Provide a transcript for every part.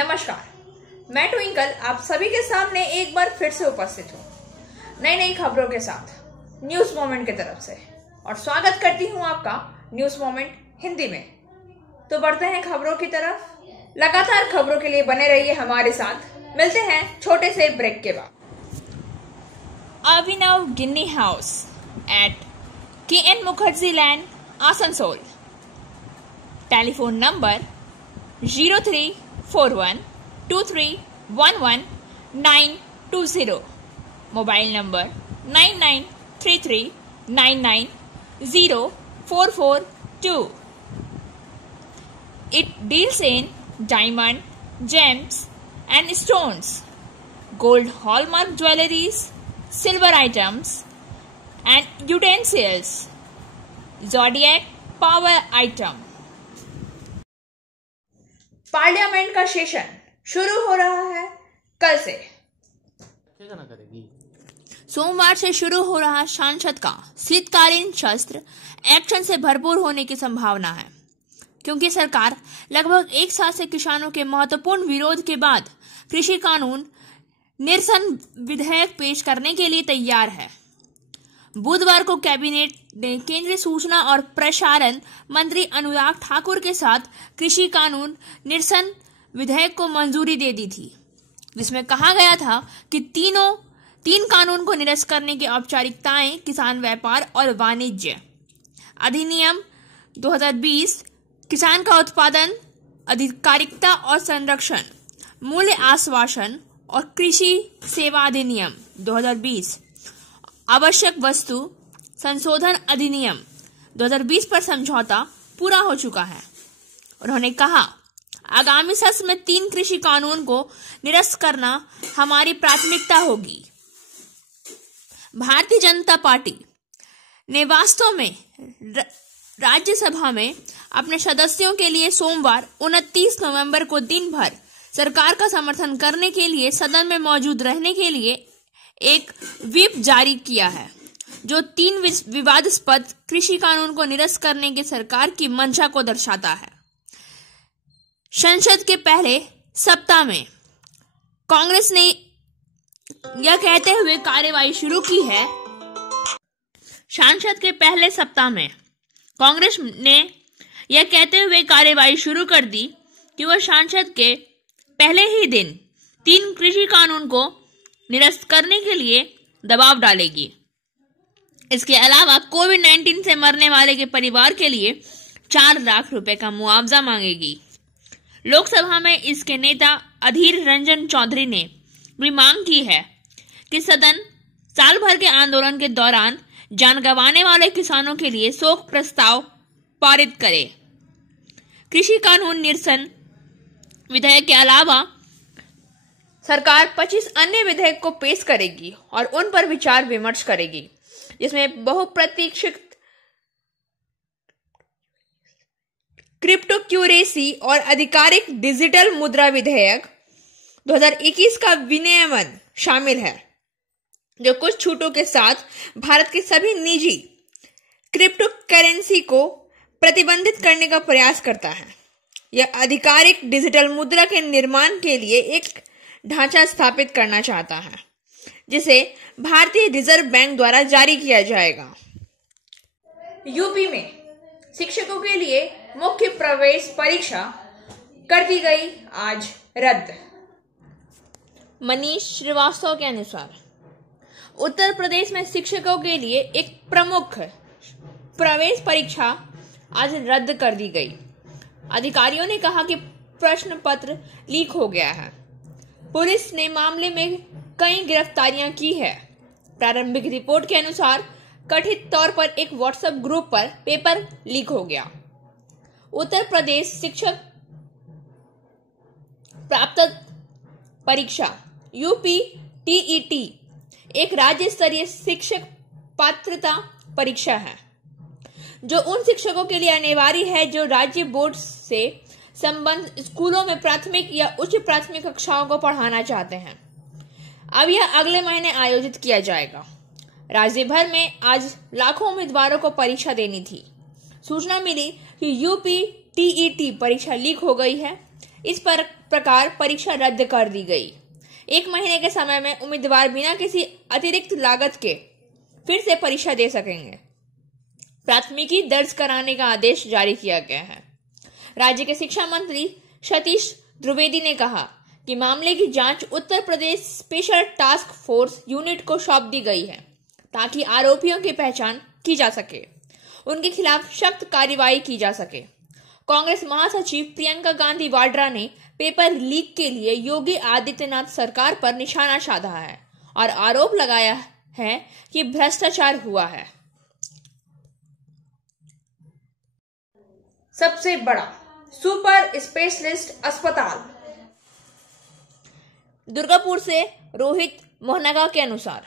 नमस्कार, मैं ट्विंकल आप सभी के सामने एक बार फिर से उपस्थित हूँ नई नई खबरों के साथ न्यूज मोमेंट की तरफ से और स्वागत करती हूँ आपका न्यूज मोमेंट हिंदी में। तो बढ़ते हैं खबरों की तरफ। लगातार खबरों के लिए बने रहिए हमारे साथ। मिलते हैं छोटे से ब्रेक के बाद। Abhinav Ginni house at KN Mukherjee land, Asansol. Telephone number 0341231120। Mobile number 9933990442। It deals in diamond, gems and stones, gold hallmark jewelries, silver items and utensils, zodiac power item। Parliament का सेशन शुरू हो रहा है कल से। सोमवार से शुरू हो रहा संसद का शीतकालीन सत्र एक्शन से भरपूर होने की संभावना है, क्योंकि सरकार लगभग एक साल से किसानों के महत्वपूर्ण विरोध के बाद कृषि कानून निरसन विधेयक पेश करने के लिए तैयार है। बुधवार को कैबिनेट ने केंद्रीय सूचना और प्रसारण मंत्री अनुराग ठाकुर के साथ कृषि कानून निरसन विधेयक को मंजूरी दे दी थी, जिसमें कहा गया था कि तीन कानून को निरस्त करने की औपचारिकताएं किसान व्यापार और वाणिज्य अधिनियम 2020, किसान का उत्पादन अधिकारिकता और संरक्षण, मूल्य आश्वासन और कृषि सेवा अधिनियम 2020, आवश्यक वस्तु संशोधन अधिनियम 2020 पर समझौता पूरा हो चुका है। उन्होंने कहा, आगामी सत्र में 3 कृषि कानून को निरस्त करना हमारी प्राथमिकता होगी। भारतीय जनता पार्टी ने वास्तव में राज्यसभा में अपने सदस्यों के लिए सोमवार 29 नवंबर को दिन भर सरकार का समर्थन करने के लिए सदन में मौजूद रहने के लिए एक व्हिप जारी किया है, जो 3 विवादास्पद कृषि कानून को निरस्त करने की सरकार की मंशा को दर्शाता है। संसद के पहले सप्ताह में कांग्रेस ने यह कहते हुए कार्यवाही शुरू की है। संसद के पहले सप्ताह में कांग्रेस ने यह कहते हुए कार्यवाही शुरू कर दी कि वह संसद के पहले ही दिन 3 कृषि कानून को निरस्त करने के लिए दबाव डालेगी। इसके अलावा कोविड-19 से मरने वाले के परिवार के लिए 4 लाख रुपए का मुआवजा मांगेगी। लोकसभा में इसके नेता अधीर रंजन चौधरी ने भी मांग की है कि सदन साल भर के आंदोलन के दौरान जान गंवाने वाले किसानों के लिए शोक प्रस्ताव पारित करे। कृषि कानून निरसन विधेयक के अलावा सरकार 25 अन्य विधेयक को पेश करेगी और उन पर विचार विमर्श करेगी, जिसमें बहुप्रतीक्षित क्रिप्टोक्यूरेसी और आधिकारिक डिजिटल मुद्रा विधेयक 2021 का विनियमन शामिल है, जो कुछ छूटों के साथ भारत के सभी निजी क्रिप्टो करेंसी को प्रतिबंधित करने का प्रयास करता है। यह आधिकारिक डिजिटल मुद्रा के निर्माण के लिए एक ढांचा स्थापित करना चाहता है, जिसे भारतीय रिजर्व बैंक द्वारा जारी किया जाएगा। यूपी में शिक्षकों के लिए मुख्य प्रवेश परीक्षा कर दी गई आज रद्द। मनीष श्रीवास्तव के अनुसार उत्तर प्रदेश में शिक्षकों के लिए एक प्रमुख प्रवेश परीक्षा आज रद्द कर दी गई। अधिकारियों ने कहा कि प्रश्न पत्र लीक हो गया है। पुलिस ने मामले में कई गिरफ्तारियां की है। प्रारंभिक रिपोर्ट के अनुसार कथित तौर पर एक व्हाट्सएप ग्रुप पर पेपर लीक हो गया। उत्तर प्रदेश शिक्षक प्राप्त परीक्षा UPTET एक राज्य स्तरीय शिक्षक पात्रता परीक्षा है, जो उन शिक्षकों के लिए अनिवार्य है जो राज्य बोर्ड से संबद्ध स्कूलों में प्राथमिक या उच्च प्राथमिक कक्षाओं को पढ़ाना चाहते हैं। अब यह अगले महीने आयोजित किया जाएगा। राज्य भर में आज लाखों उम्मीदवारों को परीक्षा देनी थी। सूचना मिली कि UPTET परीक्षा लीक हो गई है। इस प्रकार परीक्षा रद्द कर दी गई। 1 महीने के समय में उम्मीदवार बिना किसी अतिरिक्त लागत के फिर से परीक्षा दे सकेंगे। प्राथमिकी दर्ज कराने का आदेश जारी किया गया है। राज्य के शिक्षा मंत्री सतीश द्विवेदी ने कहा कि मामले की जांच Uttar Pradesh special task force unit को सौंप दी गई है ताकि आरोपियों की पहचान की जा सके, उनके खिलाफ सख्त कार्रवाई की जा सके। कांग्रेस महासचिव प्रियंका गांधी वाड्रा ने पेपर लीक के लिए योगी आदित्यनाथ सरकार पर निशाना साधा है और आरोप लगाया है कि भ्रष्टाचार हुआ है। सबसे बड़ा सुपर स्पेशलिस्ट अस्पताल। दुर्गापुर से रोहित मोहनगा के अनुसार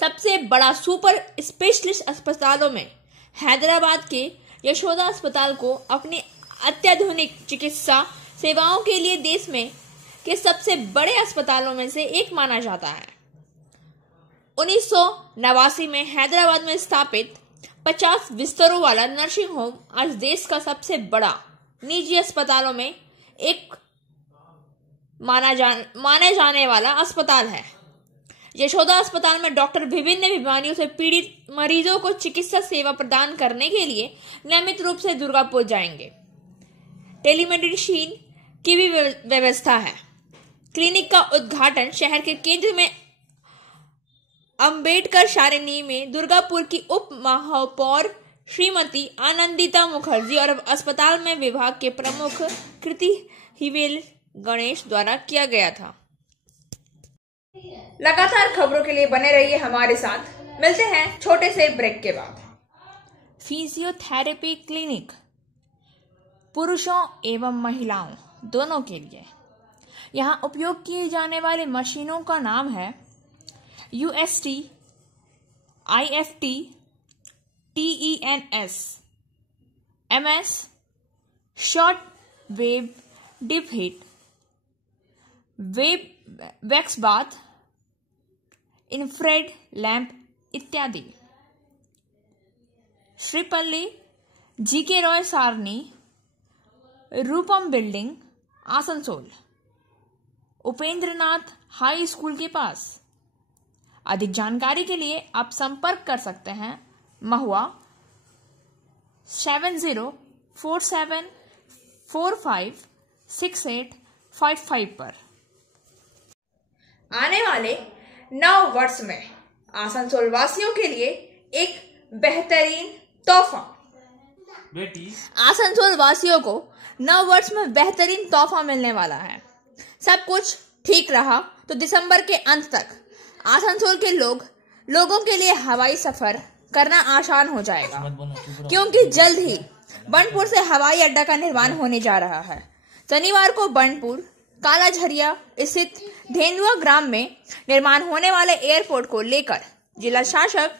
सबसे बड़ा सुपर स्पेशलिस्ट अस्पतालों में हैदराबाद के यशोदा अस्पताल को अपनी अत्याधुनिक चिकित्सा सेवाओं के लिए देश में के सबसे बड़े अस्पतालों में से एक माना जाता है। 1989 में हैदराबाद में स्थापित 50 बिस्तरों वाला नर्सिंग होम आज देश का सबसे बड़ा निजी अस्पतालों में एक माने जाने वाला अस्पताल है। यशोदा अस्पताल में डॉक्टर विभिन्न बीमारियों से पीड़ित मरीजों को चिकित्सा सेवा प्रदान करने के लिए नियमित रूप से दुर्गापुर जाएंगे। टेलीमेडिसिन की भी व्यवस्था है। क्लिनिक का उद्घाटन शहर के केंद्र में अंबेडकर सारणी में दुर्गापुर की उप महापौर श्रीमती आनंदिता मुखर्जी और अस्पताल में विभाग के प्रमुख कृति हिवेल गणेश द्वारा किया गया था। लगातार खबरों के लिए बने रहिए हमारे साथ। मिलते हैं छोटे से ब्रेक के बाद। फिजियोथेरेपी क्लिनिक पुरुषों एवं महिलाओं दोनों के लिए। यहाँ उपयोग किए जाने वाले मशीनों का नाम है UST, IFT, TENS, MS, short wave deep heat, wax bath, infrared lamp इत्यादि। Sripally GK Roy Sarani, Rupam building, Asansol, Upendranath high school के पास। अधिक जानकारी के लिए आप संपर्क कर सकते हैं महुआ 7047456855 पर। आने वाले 9 वर्ष में आसनसोल वासियों के लिए एक बेहतरीन तोहफा। आसनसोल वासियों को 9 वर्ष में बेहतरीन तोहफा मिलने वाला है। सब कुछ ठीक रहा तो दिसंबर के अंत तक आसनसोल के लोगों के लिए हवाई सफर करना आसान हो जाएगा, क्योंकि जल्द ही बनपुर से हवाई अड्डा का निर्माण होने जा रहा है। शनिवार को बनपुर कालाझरिया स्थित धेनुआ ग्राम में निर्माण होने वाले एयरपोर्ट को लेकर जिला शासक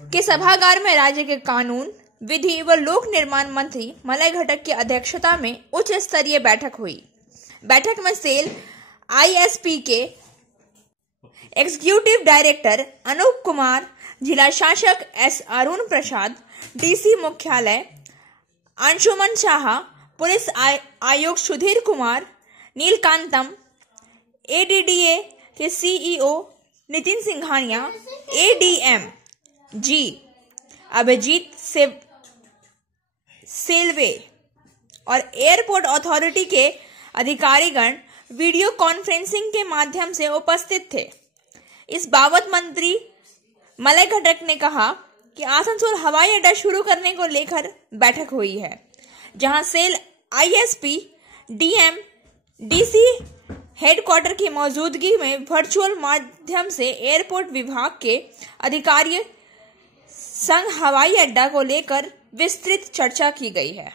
के सभागार में राज्य के कानून विधि व लोक निर्माण मंत्री मलय घटक की अध्यक्षता में उच्च स्तरीय बैठक हुई। बैठक में सेल ISP के एग्जीक्यूटिव डायरेक्टर अनूप कुमार, जिला शासक S अरुण प्रसाद, DC मुख्यालय अंशुमन शाह, पुलिस आयुक्त सुधीर कुमार नीलकांतम, ADDA के CEO Nitin Singhania, ADM G Abhijit सेल्वे और एयरपोर्ट अथॉरिटी के अधिकारीगण वीडियो कॉन्फ्रेंसिंग के माध्यम से उपस्थित थे। इस बाबत मंत्री मलय घटक ने कहा कि आसनसोल हवाई अड्डा शुरू करने को लेकर बैठक हुई है, जहां cell ISP DM DC headquarter की मौजूदगी में वर्चुअल माध्यम से एयरपोर्ट विभाग के अधिकारी संग हवाई अड्डा को लेकर विस्तृत चर्चा की गई है।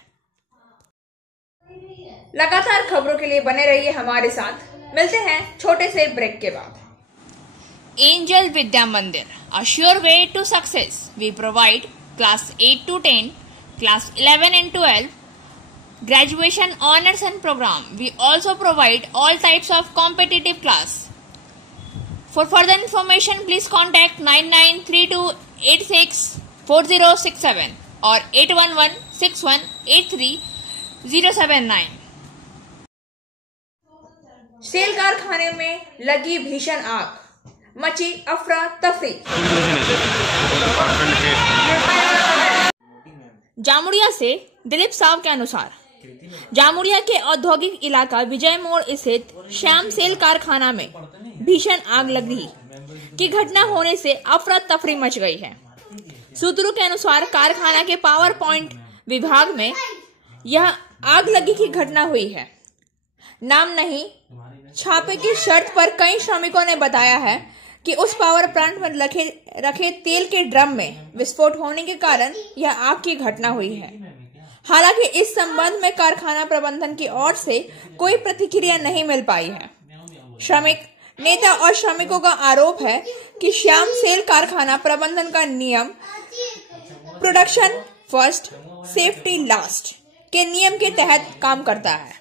लगातार खबरों के लिए बने रहिए हमारे साथ। मिलते हैं छोटे से ब्रेक के बाद। एंजल विद्या मंदिर, a sure way to success. We provide class 8 to 10, class 11 and 12, graduation honors and program. We also provide all types of competitive class. For further information, please contact 9932864067 or 8116183 079. Cell कारखाने में लगी भीषण आग, मची अफरा तफरी। जामुड़िया से दिलीप साव के अनुसार जामुड़िया के औद्योगिक इलाका विजय मोड़ स्थित श्याम सेल कारखाना में भीषण आग लगने की घटना होने से अफरा तफरी मच गई है। सूत्रों के अनुसार कारखाना के पावर पॉइंट विभाग में यह आग लगी की घटना हुई है। नाम नहीं छापे की शर्त पर कई श्रमिकों ने बताया है कि उस पावर प्लांट में रखे तेल के ड्रम में विस्फोट होने के कारण यह आग की घटना हुई है। हालांकि इस संबंध में कारखाना प्रबंधन की ओर से कोई प्रतिक्रिया नहीं मिल पाई है। श्रमिक नेता और श्रमिकों का आरोप है कि श्याम सेल कारखाना प्रबंधन का नियम प्रोडक्शन फर्स्ट सेफ्टी लास्ट के नियम के तहत काम करता है।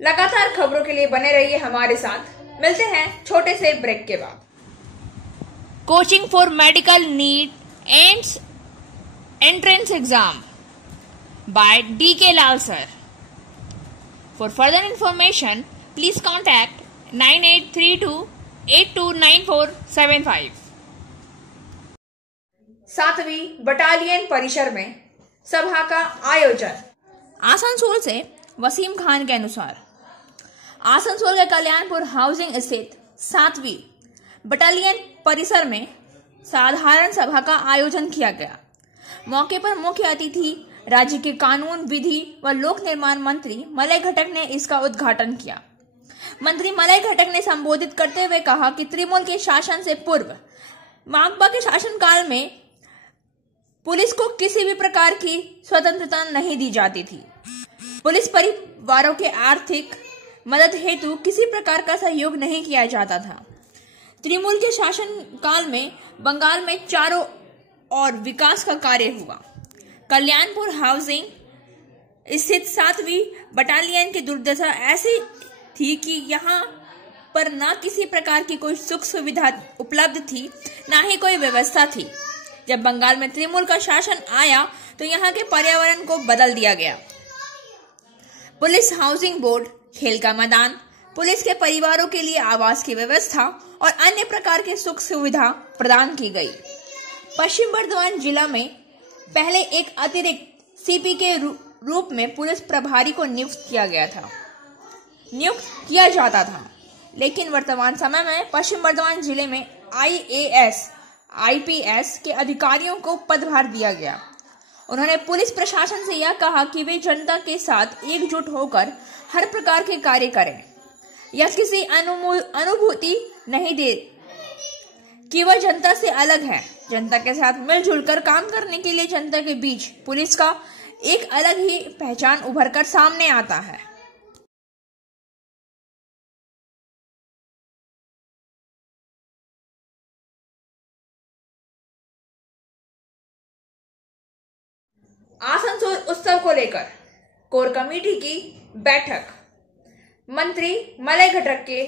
लगातार खबरों के लिए बने रहिए हमारे साथ। मिलते हैं छोटे से ब्रेक के बाद। Coaching for medical NEET and entrance exam by D.K. Lal sir. For further information, please contact 9832829475. 7वीं बटालियन परिसर में सभा का आयोजन। आसनसोल से वसीम खान के अनुसार आसनसोल के कल्याणपुर हाउसिंग स्थित 7वीं बटालियन परिसर में साधारण सभा का आयोजन किया गया। मौके पर मुख्य अतिथि राज्य के कानून विधि व लोक निर्माण मंत्री मलय घटक ने इसका उद्घाटन किया। मंत्री मलय घटक ने संबोधित करते हुए कहा कि तृणमूल के शासन से पूर्व माकपा के शासनकाल में पुलिस को किसी भी प्रकार की स्वतंत्रता नहीं दी जाती थी। पुलिस परिवारों के आर्थिक मदद हेतु किसी प्रकार का सहयोग नहीं किया जाता था। तृणमूल के शासनकाल में बंगाल में चारों ओर विकास का कार्य हुआ। कल्याणपुर हाउसिंग स्थित 7वीं बटालियन की दुर्दशा ऐसी थी कि यहाँ पर न किसी प्रकार की कोई सुख सुविधा उपलब्ध थी, न ही कोई व्यवस्था थी। जब बंगाल में तृणमूल का शासन आया तो यहाँ के पर्यावरण को बदल दिया गया। पुलिस हाउसिंग बोर्ड, खेल का मैदान, पुलिस के परिवारों के लिए आवास की व्यवस्था और अन्य प्रकार के सुख सुविधा प्रदान की गई। पश्चिम बर्धमान जिला में पहले एक अतिरिक्त सीपी के रूप में पुलिस प्रभारी को नियुक्त किया जाता था, लेकिन वर्तमान समय में पश्चिम बर्धमान जिले में IAS, IPS के अधिकारियों को पदभार दिया गया। उन्होंने पुलिस प्रशासन से यह कहा कि वे जनता के साथ एकजुट होकर हर प्रकार के कार्य करें। यह किसी अनुभूति नहीं दे कि वह जनता से अलग है। जनता के साथ मिलजुल कर काम करने के लिए जनता के बीच पुलिस का एक अलग ही पहचान उभर कर सामने आता है। आसनसोल उत्सव को लेकर कोर कमेटी की बैठक मंत्री मलय घटक के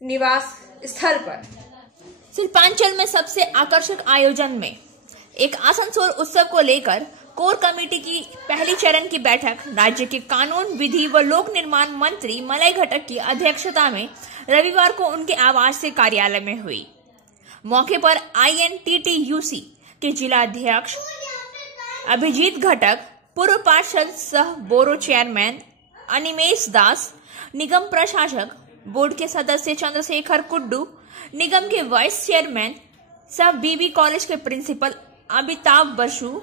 निवास स्थल पर। शिल्पांचल में सबसे आकर्षक आयोजन में एक आसनसोल उत्सव को लेकर कोर कमेटी की पहली चरण की बैठक राज्य के कानून विधि व लोक निर्माण मंत्री मलय घटक की अध्यक्षता में रविवार को उनके आवास से कार्यालय में हुई। मौके पर INTTUC के जिला अध्यक्ष अभिजीत घटक, पूर्व पार्षद सह बोरो चेयरमैन अनिमेश दास, निगम प्रशासक बोर्ड के सदस्य चंद्रशेखर कुड्डू, निगम के वाइस चेयरमैन सह BB कॉलेज के प्रिंसिपल अमिताभ बसु,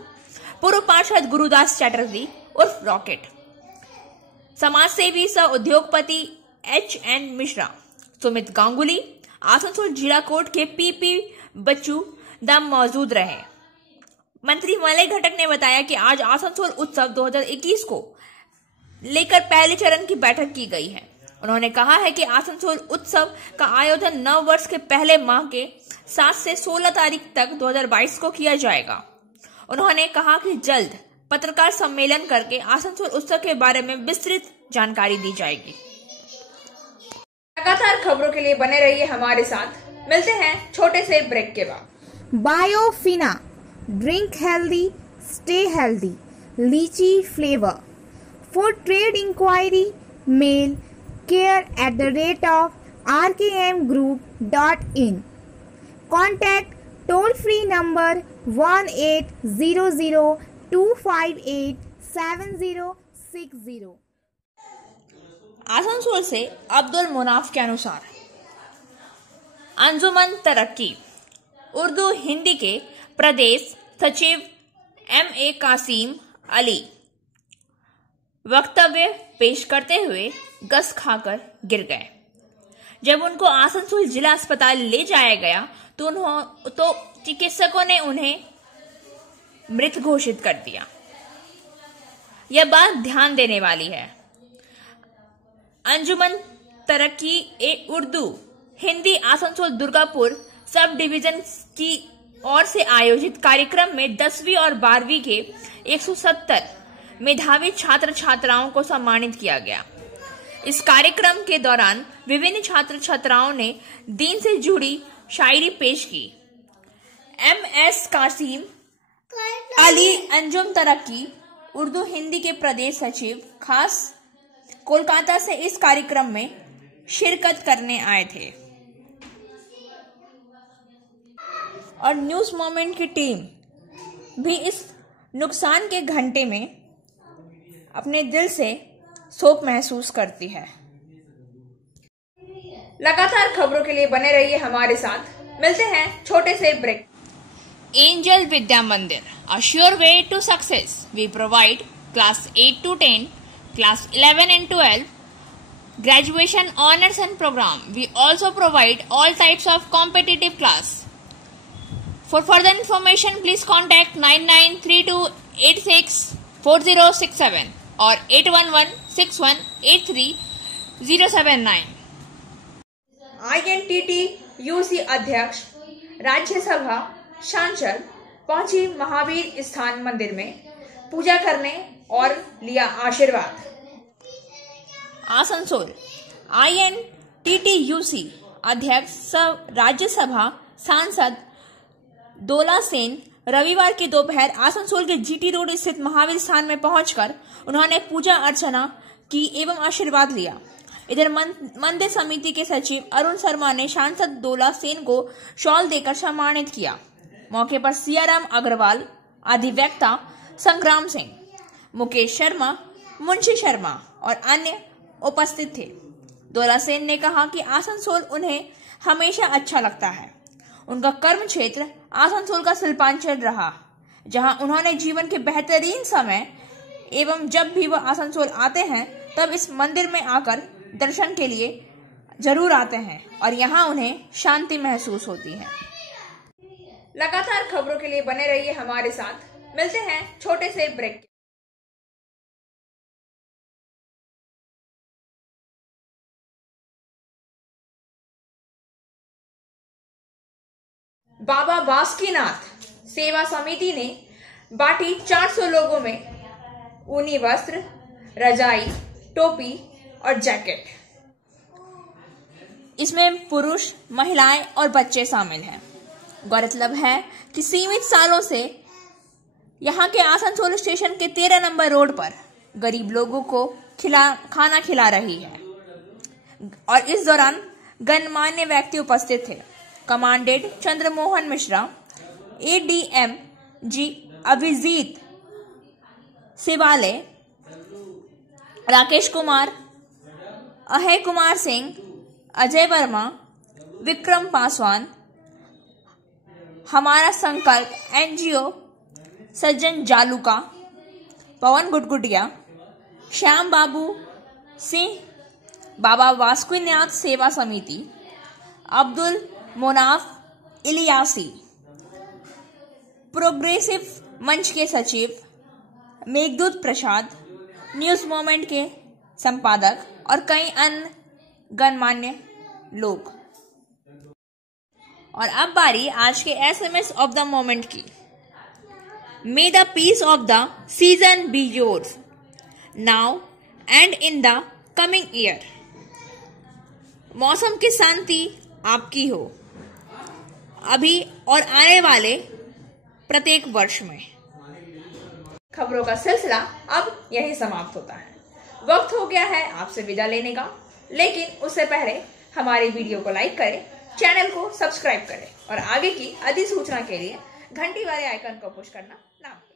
पूर्व पार्षद गुरुदास चैटर्जी उर्फ रॉकेट, समाजसेवी सह उद्योगपति HN मिश्रा, सुमित गांगुली, आसनसोल जिला कोर्ट के PP बच्चू दम मौजूद रहे। मंत्री मलय घटक ने बताया कि आज आसनसोल उत्सव 2021 को लेकर पहले चरण की बैठक की गई है। उन्होंने कहा है कि आसनसोल उत्सव का आयोजन नव वर्ष के पहले माह के 7 से 16 तारीख तक 2022 को किया जाएगा। उन्होंने कहा कि जल्द पत्रकार सम्मेलन करके आसनसोल उत्सव के बारे में विस्तृत जानकारी दी जाएगी। लगातार खबरों के लिए बने रहिए हमारे साथ। मिलते हैं छोटे से ब्रेक के बाद। बायोफिना, drink healthy, stay healthy, lychee flavour. For trade inquiry mail care@rkmgroup.in। Contact toll free number 1800-258-7060। Asansol से अब्दुल मुनाफ के अनुसार अंजुमन तरक्की उर्दू हिंदी के प्रदेश सचिव MA कासिम अली वक्तव्य पेश करते हुए गस खाकर गिर गए। जब उनको आसनसोल जिला अस्पताल ले जाया गया तो चिकित्सकों ने उन्हें मृत घोषित कर दिया। यह बात ध्यान देने वाली है। अंजुमन तरक्की उर्दू हिंदी आसनसोल दुर्गापुर सब डिवीजन की ओर से आयोजित कार्यक्रम में 10वीं और 12वीं के 170 मेधावी छात्र छात्राओं को सम्मानित किया गया। इस कार्यक्रम के दौरान विभिन्न छात्र छात्राओं ने दीन से जुड़ी शायरी पेश की। MS कासिम अली अंजुम तरक्की उर्दू हिंदी के प्रदेश सचिव खास कोलकाता से इस कार्यक्रम में शिरकत करने आए थे और न्यूज मोमेंट की टीम भी इस नुकसान के घंटे में अपने दिल से शोक महसूस करती है। लगातार खबरों के लिए बने रहिए हमारे साथ। मिलते हैं छोटे से ब्रेक। एंजल विद्या मंदिर, a sure way to success. We provide class 8 to 10, class 11 and 12, graduation honors and program. We also provide all types of competitive class. For further information, please contact 9932864067 or 8116183079. INTTUC अध्यक्ष राज्यसभा सांसद पहुंची महावीर स्थान मंदिर में पूजा करने और लिया आशीर्वाद। आसनसोल INTTUC अध्यक्ष राज्यसभा सांसद दोला सेन रविवार की दोपहर आसनसोल के GT रोड स्थित महावीर स्थान में पहुंचकर उन्होंने पूजा अर्चना की एवं आशीर्वाद लिया। इधर मंदिर समिति के सचिव अरुण शर्मा ने सांसद दोला सेन को शॉल देकर सम्मानित किया। मौके पर सियाराम अग्रवाल, अधिवक्ता संग्राम सिंह, मुकेश शर्मा, मुंशी शर्मा और अन्य उपस्थित थे। दोला सेन ने कहा कि आसनसोल उन्हें हमेशा अच्छा लगता है। उनका कर्म क्षेत्र आसनसोल का शिल्पांचल रहा, जहां उन्होंने जीवन के बेहतरीन समय एवं जब भी वह आसनसोल आते हैं तब इस मंदिर में आकर दर्शन के लिए जरूर आते हैं और यहाँ उन्हें शांति महसूस होती है। लगातार खबरों के लिए बने रहिए हमारे साथ। मिलते हैं छोटे से ब्रेक। बाबा बासुकीनाथ सेवा समिति ने बांटी 400 लोगों में ऊनी वस्त्र, रजाई, टोपी और जैकेट। इसमें पुरुष, महिलाएं और बच्चे शामिल हैं। गौरतलब है कि सीमित सालों से यहाँ के आसनसोल स्टेशन के 13 नंबर रोड पर गरीब लोगों को खाना खिला रही है और इस दौरान गणमान्य व्यक्ति उपस्थित थे। कमांडेंट चंद्रमोहन मिश्रा, ADM जी अभिजीत सिवाले, राकेश कुमार, अजय कुमार सिंह, अजय वर्मा, विक्रम पासवान, हमारा संकल्प NGO, सज्जन जालूका, पवन गुटगुटिया, श्याम बाबू सिंह, बाबा बासुकीनाथ सेवा समिति, अब्दुल मुनाफ इलियासी, प्रोग्रेसिव मंच के सचिव मेघदूत प्रसाद, न्यूज मोमेंट के संपादक और कई अन्य गणमान्य लोग। और अब बारी आज के SMS ऑफ द मोमेंट की। May the peace of the season be yours now and in the coming year. मौसम की शांति आपकी हो अभी और आने वाले प्रत्येक वर्ष में। खबरों का सिलसिला अब यही समाप्त होता है। वक्त हो गया है आपसे विदा लेने का, लेकिन उससे पहले हमारी वीडियो को लाइक करें, चैनल को सब्सक्राइब करें और आगे की अधिसूचना के लिए घंटी वाले आइकन को पुश करना ना भूलें।